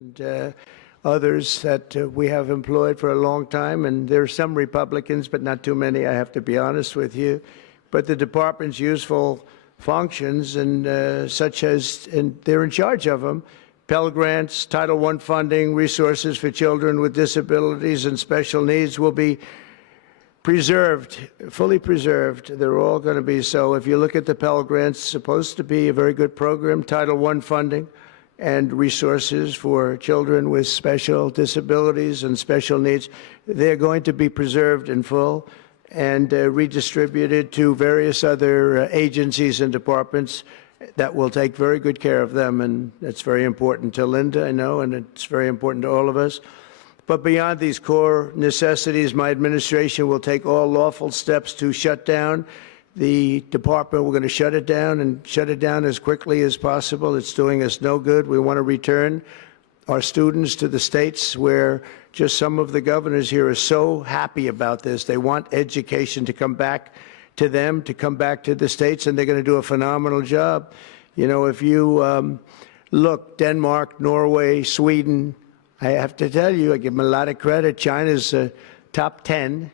and others that we have employed for a long time. And there are some Republicans, but not too many, I have to be honest with you. But the department's useful functions, and such as, and they're in charge of them, Pell Grants, Title I funding, resources for children with disabilities and special needs will be preserved, fully preserved. They're all going to be so. If you look at the Pell Grants, it's supposed to be a very good program, Title I funding and resources for children with special disabilities and special needs. They're going to be preserved in full and redistributed to various other agencies and departments that will take very good care of them. And that's very important to Linda, I know, and it's very important to all of us. But beyond these core necessities, my administration will take all lawful steps to shut down the department. We're going to shut it down and shut it down as quickly as possible. It's doing us no good. We want to return our students to the states where just some of the governors here are so happy about this. They want education to come back to them, to come back to the states, and they're going to do a phenomenal job. You know, if you look, Denmark, Norway, Sweden, I have to tell you, I give them a lot of credit. China's top 10.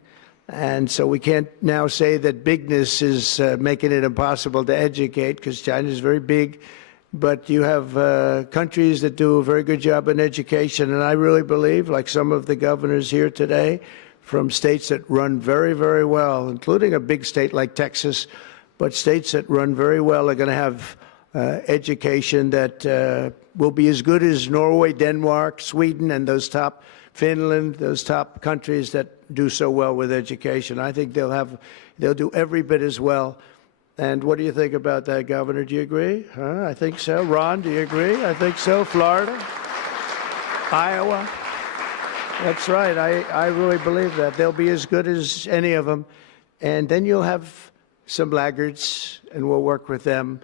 And so we can't now say that bigness is making it impossible to educate, because China is very big. But you have countries that do a very good job in education. And I really believe, like some of the governors here today, from states that run very, very well, including a big state like Texas, but states that run very well are going to have education that will be as good as Norway, Denmark, Sweden, and those top, Finland, those top countries that do so well with education. I think they'll do every bit as well. And what do you think about that, Governor? Do you agree? I think so. Ron, do you agree? I think so. Florida? Iowa? That's right. I really believe that. They'll be as good as any of them. And then you'll have some laggards, and we'll work with them.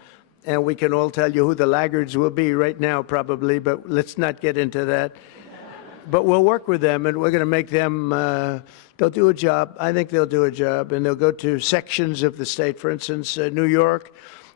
And we can all tell you who the laggards will be right now, probably, but let's not get into that. But we'll work with them, and we're going to make them, they'll do a job. I think they'll do a job, and they'll go to sections of the state. For instance, New York,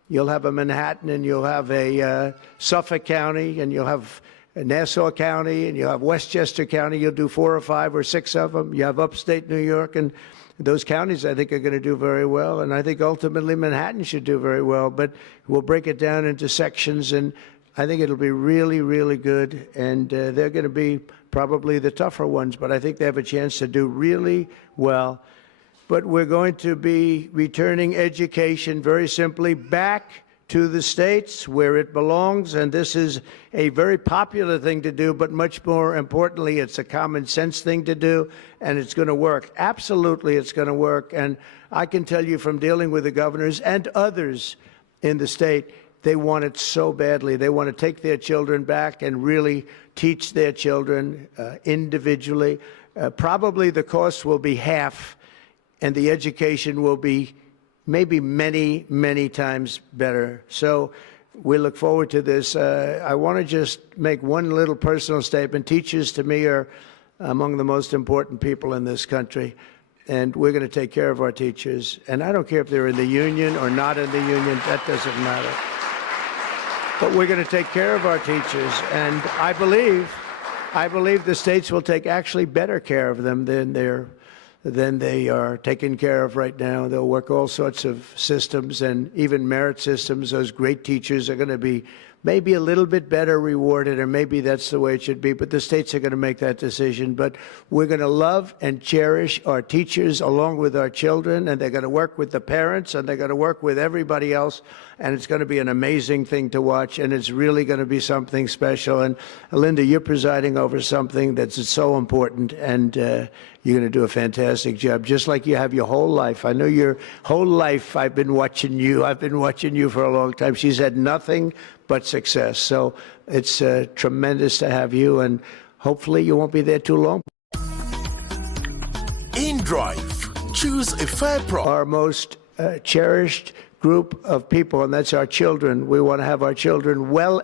you'll have a Manhattan, and you'll have a Suffolk County, and you'll have Nassau County, and you'll have Westchester County. You'll do 4 or 5 or 6 of them. You have upstate New York, and those counties, I think, are going to do very well. And I think ultimately Manhattan should do very well. But we'll break it down into sections, and I think it'll be really, really good. And they're going to be probably the tougher ones, but I think they have a chance to do really well. But we're going to be returning education, very simply, back to the states where it belongs. And this is a very popular thing to do, but much more importantly, it's a common sense thing to do, and it's going to work. Absolutely, it's going to work. And I can tell you from dealing with the governors and others in the state, they want it so badly. They want to take their children back and really teach their children individually. Probably the cost will be half, and the education will be maybe many, many times better. So we look forward to this. I want to just make one little personal statement. Teachers, to me, are among the most important people in this country, and we're going to take care of our teachers. And I don't care if they're in the union or not in the union. That doesn't matter. But we're going to take care of our teachers, and I believe the states will take actually better care of them than they are taken care of right now. They'll work all sorts of systems, and even merit systems. Those great teachers are going to be maybe a little bit better rewarded, or maybe that's the way it should be, but the states are going to make that decision. But we're going to love and cherish our teachers along with our children, and they're going to work with the parents, and they're going to work with everybody else, and it's going to be an amazing thing to watch, and it's really going to be something special. And Linda, you're presiding over something that's so important, and you're going to do a fantastic job, just like you have your whole life. I know your whole life I've been watching you. I've been watching you for a long time. She's had nothing but success. So it's tremendous to have you, and hopefully you won't be there too long. In Drive, choose a fair product. Our most cherished group of people, and that's our children. We want to have our children well